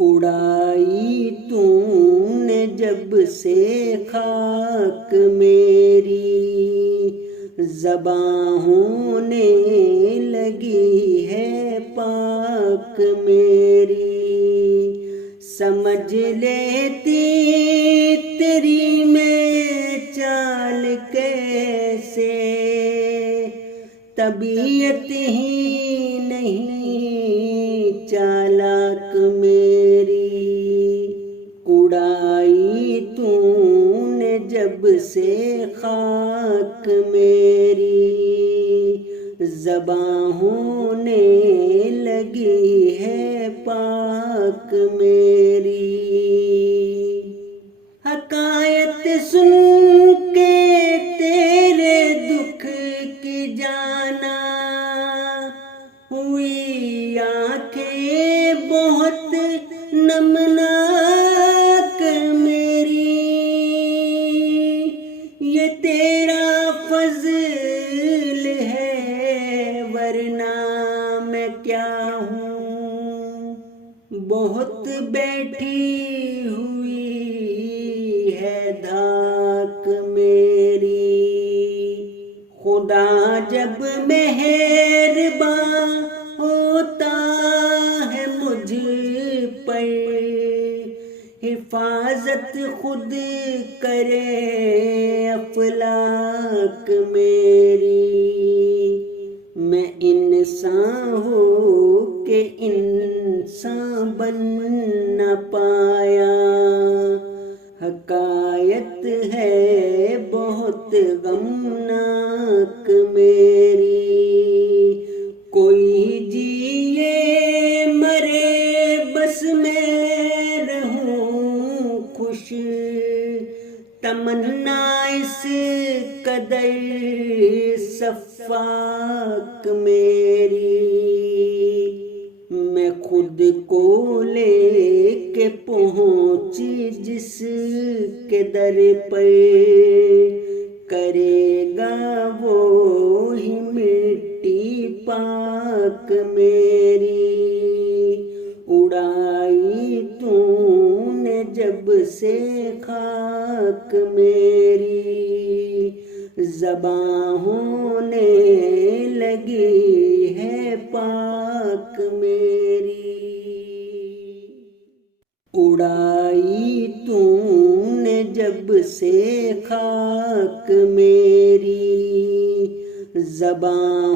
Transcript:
اڑائی تو نے جب سے خاک میری، زباں ہونے لگی ہے پاک میری۔ سمجھ لیتی تیری میں چال کیسے، طبیعت ہی نہیں چالاک میری۔ اڑائی تو نے جب سے خاک میری، زباں ہونے لگی ہے پاک میری۔ حکایت سن کے تیرے دکھ کی جانا، ہوئی آنکھیں بہت نمناک میری۔ یہ تیرا فضل ہے ورنہ میں کیا ہوں، بہت بیٹھی ہوئی ہے دھاک میری۔ خدا جب مہرباں ہوتا ہے مجھ پر، حفاظت خود کرے افلاک میری۔ میں انسان ہو کہ انسان بن نہ پایا، حکایت ہے بہت غمناک میری۔ کوئی جیے مرے بس میں رہوں خوش، تمنا اس قدر سفاک میری۔ میں خود کو لے کے پہنچی جس کے در پر، کرے گا وہی مٹی پاک میری۔ اڑائی تو نے جب سے خاک میری، زباں ہونے لگی ہے پاک میری۔ اڑائی تو نے جب سے خاک میری، زباں